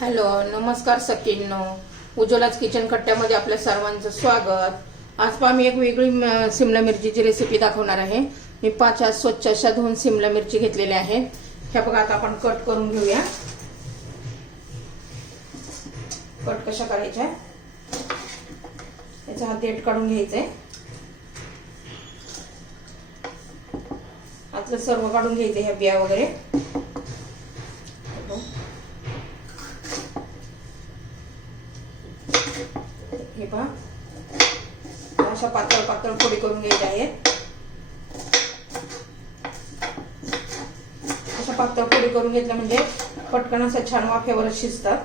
Hello नमस्कार सकिनो उज्ज्वलाच kitchen कट्ट्यामध्ये आपल्या सर्वांचं स्वागत. आज पहा मी एक वेगळी सिमला मिरचीची रेसिपी दाखवणार आहे. मी पाच आज स्वच्छ अशा धुवून सिमला मिरची घेतलेल्या आहेत. ह्या बघा आता आपण कट करून घेऊया. कट कशा करायच्या? याचा हा देठ काढून घ्यायचा आहे. आतलं सर्व काढून घ्यायचं ह्या बिया वगैरे. हे पहा. अशा पातळ पातळ फोडी करून घ्यायच्या आहेत. अशा पातळ फोडी करून घेतल्या म्हणजे पटकन असं छान वाफेवर शिजतात.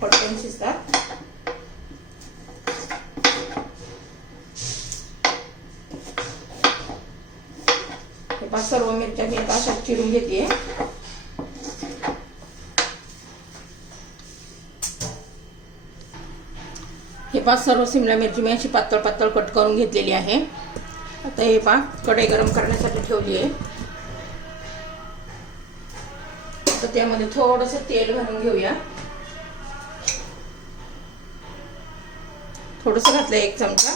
पटकन शिजतात. हे पहा सर्व मिरच्या मी आता अशा चिरून घेते पाच सर्व सिमला मिरची मी अशी पातळ पातळ कट करून घेतलेली आहे. आता हे पा कढई गरम करण्यासाठी ठेवली आहे. तर त्यामध्ये थोडस तेल घालून घेऊया. थोडस घातलं एक चमचा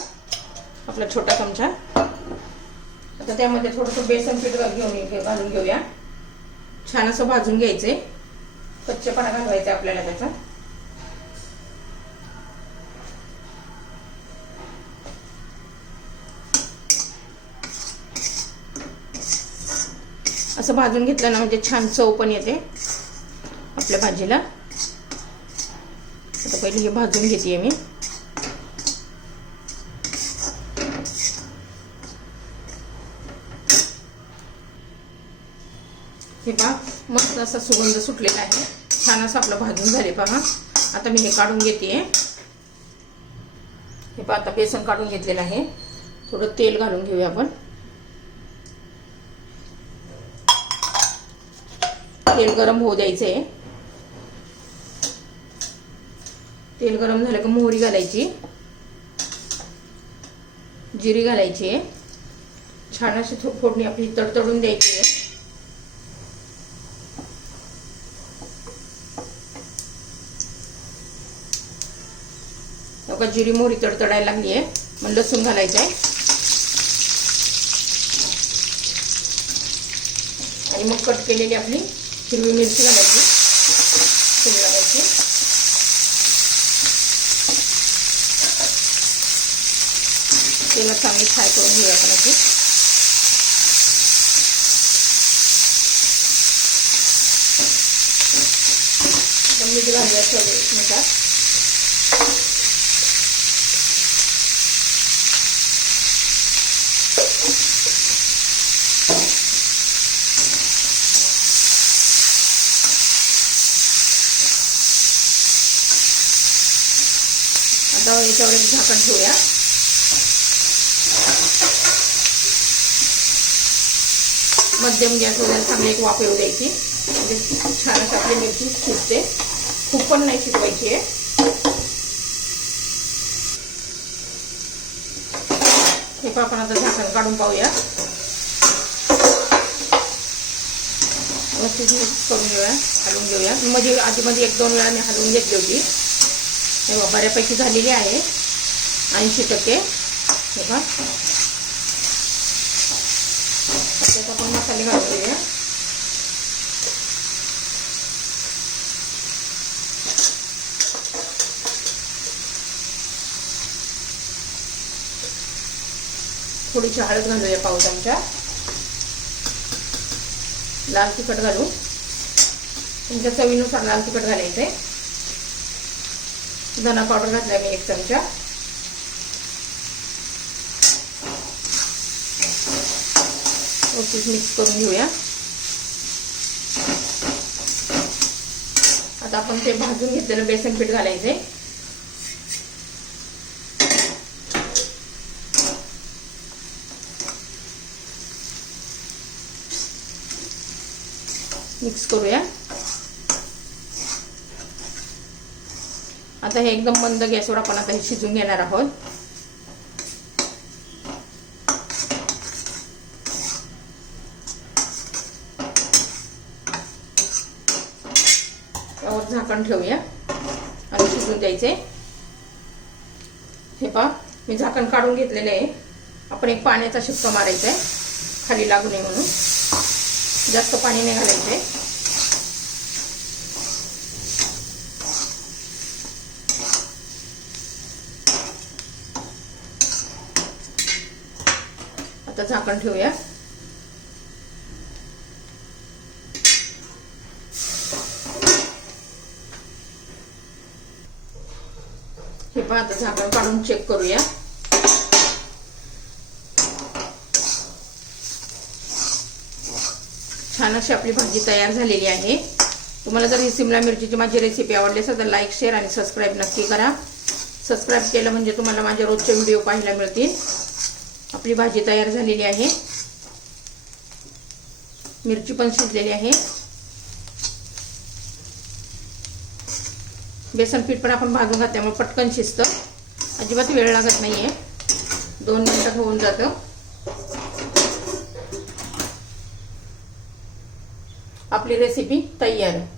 आपला छोटा चमचा. आता त्यामध्ये थोडस बेसन पीठ घेऊन घालून घेऊया. छान असं भाजून घ्यायचंय. कच्चेपणा घालवायचा आपल्याला त्याचा. असं भाजून घेतलं ना म्हणजे छान चव पण येते. आपल्या भाजीला. आता पहिले हे भाजून घेते मी. हे पहा मस्त असा सुगंध सुटलेला आहे. छान असं आपलं भाजून झाले पहा. आता मी हे काढून घेते. हे पहा आता बेसन काढून घेतलेलं आहे. थोडं तेल घालून घेऊया आपण. तेल गरम होऊ द्यायचं आहे तेल गरम झालं की मोहरी घालायची. जिरी घालायची. आहे छान अशी फोडणी आपली तडतडून द्यायची. आहे बघा जिरी मोहरी तडतडायला लागली आहे मग लसूण घालायचं आहे आणि मग कट केलेली आपली हिरवी मिरची घालायची. शिमला मिरची. तेला चांगली फ्राय करून घेऊया आपण अशी मीठ घालूया चवीनुसार आता याच्यावर एक झाकण ठेवूया. मध्यम गॅसवर चांगली एक वाफ येऊ द्यायची. म्हणजे छान असं आपली मिरची शिजते. खूप पण नाही शिजवायची आहे. हे पण आपण आता झाकण काढून पाहूया. व्यवस्थित मिक्स करून घेऊया हलवून घेऊया. म्हणजे आधीमध्ये एक दोन वेळाने हलवून घेतली होती. हे बऱ्यापैकी झालेली आहे. ऐंशी टक्के. हे बघा त्यात आपण मसाले घालून थोडीशी हळद घालूया पाव चमचा लाल तिखट घालू. तुमच्या चवीनुसार लाल तिखट घालायचं आहे धना पावडर घातला मी एक चमचा. व्यवस्थित मिक्स करून घेऊया. आता आपण ते भाजून घेतलेलं बेसन पीठ घालायचंय. मिक्स करूया. आता हे एकदम मंद गॅसवर आपण आता हे शिजून घेणार आहोत. त्यावर झाकण ठेवूया. आणि शिजून द्यायचे. हे पहा मी झाकण काढून घेतलेले आहे. आपण एक पाण्याचा शिक्का मारायचा आहे. खाली लागू नये म्हणून. जास्त पाणी नाही घालायचं आहे. आता झाकण ठेवूया. हे पण आता झाकण काढून चेक करूया. छान अशी आपली भाजी तयार झालेली आहे. तुम्हाला जर ही सिमला मिरचीची माझी रेसिपी आवडली असेल तर लाईक शेअर आणि सबस्क्राईब नक्की करा. सबस्क्राईब केलं म्हणजे तुम्हाला माझ्या रोजचे व्हिडिओ पाहायला मिळतील. आपली भाजी तयार झालेली आहे. मिरची पण शिजलेली आहे. बेसन पीठ पण आपण भाजून घातल्यामुळे पटकन शिजतं. अजिबात वेळ लागत नाही आहे दोन मिनटात होऊन जातं. आपली रेसिपी तयार. आहे